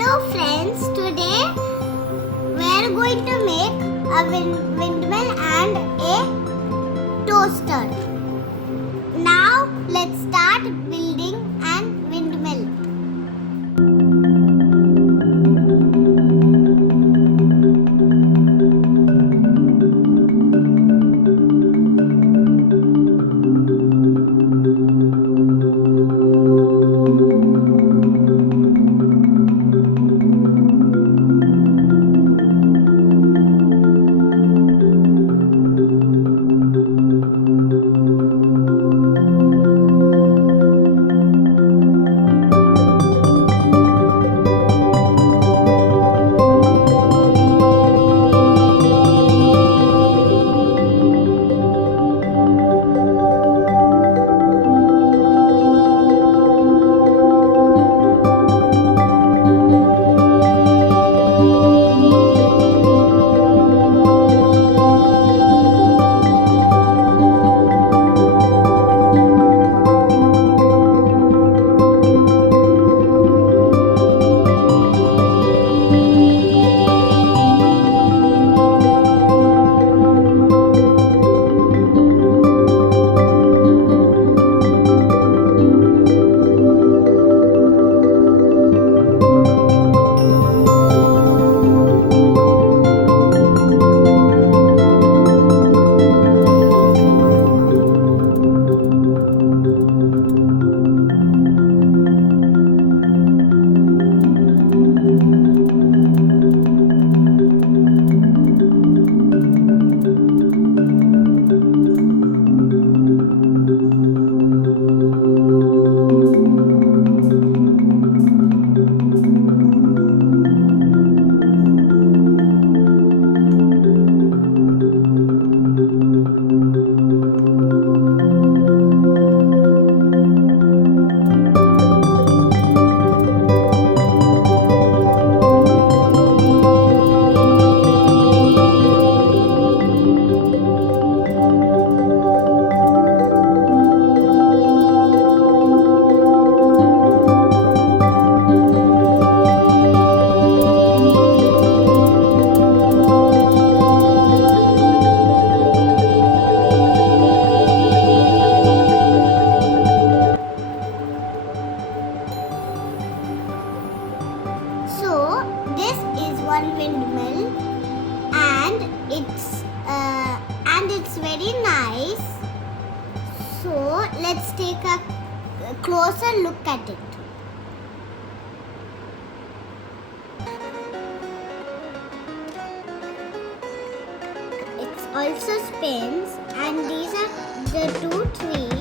Hello friends, today we are going to make a windmill and a toaster. Now let's start building an windmill. So this is one windmill, and it's very nice. So let's take a closer look at it. It also spins, and these are the two trees.